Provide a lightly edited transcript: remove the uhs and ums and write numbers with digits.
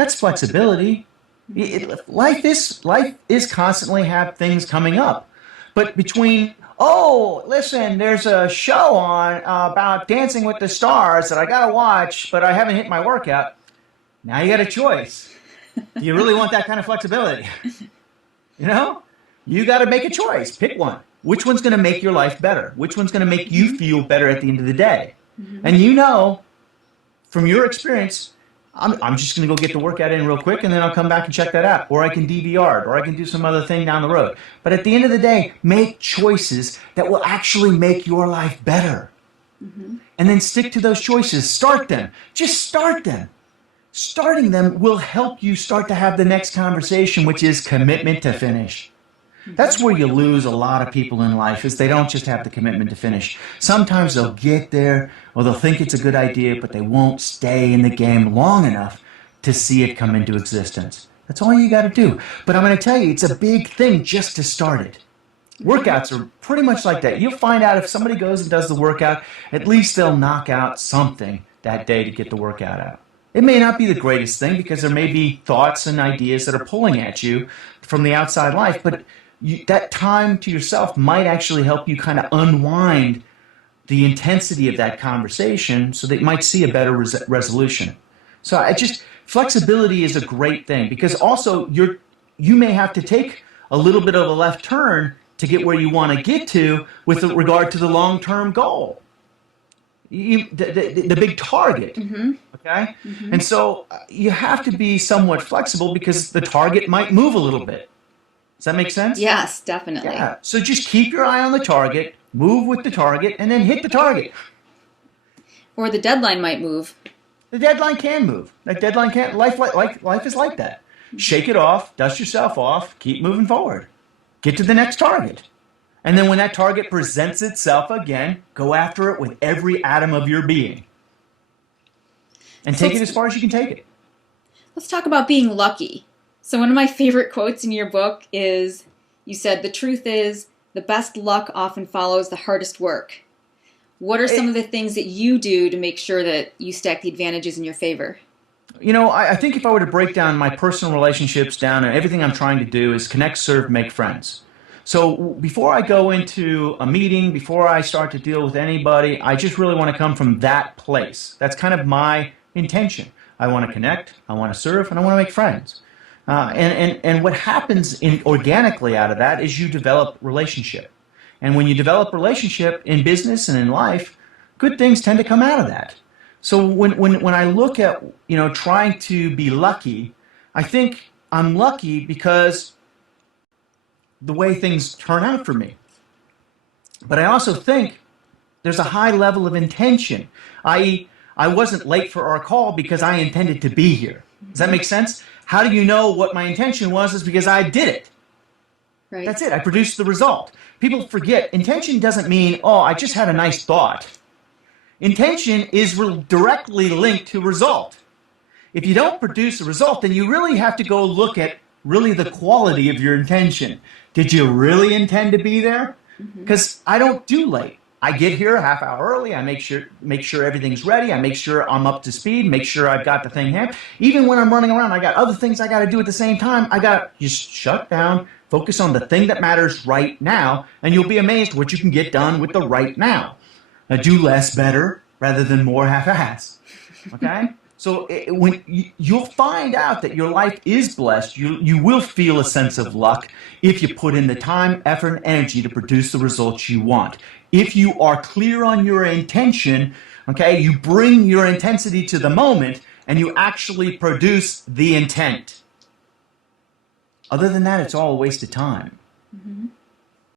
That's flexibility. Life is constantly have things coming up. But between, oh, listen, there's a show on about Dancing with the Stars that I got to watch, but I haven't hit my workout. Now you got a choice. Do you really want that kind of flexibility? You know? You got to make a choice. Pick one. Which one's going to make your life better? Which one's going to make you feel better at the end of the day? And you know, from your experience, I'm just going to go get the workout in real quick, and then I'll come back and check that out. Or I can DVR it, or I can do some other thing down the road. But at the end of the day, make choices that will actually make your life better. And then stick to those choices. Start them. Just start them. Starting them will help you start to have the next conversation, which is commitment to finish. That's where you lose a lot of people in life, is they don't just have the commitment to finish. Sometimes they'll get there, or they'll think it's a good idea, but they won't stay in the game long enough to see it come into existence. That's all you got to do. But I'm going to tell you, it's a big thing just to start it. Workouts are pretty much like that. You'll find out if somebody goes and does the workout, at least they'll knock out something that day to get the workout out. It may not be the greatest thing because there may be thoughts and ideas that are pulling at you from the outside life, but that time to yourself might actually help you kind of unwind the intensity of that conversation so that you might see a better resolution. So flexibility is a great thing, because also you may have to take a little bit of a left turn to get where you want to get to with regard to the long-term goal. The big target, okay? And so you have to be somewhat flexible because the target might move a little bit. Does that make sense? Yes, definitely. Yeah. So just keep your eye on the target, move with the target, and then hit the target. Or the deadline might move. The deadline can move. That deadline can't. Life is like that. Shake it off, dust yourself off, keep moving forward. Get to the next target. And then when that target presents itself again, go after it with every atom of your being. And take it as far as you can take it. Let's talk about being lucky. So one of my favorite quotes in your book is, you said, the truth is, the best luck often follows the hardest work. What are some of the things that you do to make sure that you stack the advantages in your favor? You know, I think if I were to break down my personal relationships down, and everything I'm trying to do is connect, serve, make friends. So before I go into a meeting, before I start to deal with anybody, I just really want to come from that place. That's kind of my intention. I want to connect, I want to serve, and I want to make friends. And what happens organically out of that is you develop relationship. And when you develop relationship in business and in life, good things tend to come out of that. So when I look at, trying to be lucky, I think I'm lucky because the way things turn out for me. But I also think there's a high level of intention. I wasn't late for our call because I intended to be here. Does that make sense? How do you know what my intention was? Is because I did it. Right. That's it. I produced the result. People forget, intention doesn't mean, oh, I just had a nice thought. Intention is directly linked to result. If you don't produce a result, then you really have to go look at really the quality of your intention. Did you really intend to be there? Because I don't do late. I get here a half hour early. I make sure everything's ready. I make sure I'm up to speed. Make sure I've got the thing handled. Even when I'm running around, I got other things I got to do at the same time. I got to just shut down, focus on the thing that matters right now, and you'll be amazed what you can get done with the right now. Now, do less better rather than more half-ass. Okay? So when you'll find out that your life is blessed, you will feel a sense of luck if you put in the time, effort, and energy to produce the results you want. If you are clear on your intention, okay, you bring your intensity to the moment and you actually produce the intent. Other than that, it's all a waste of time.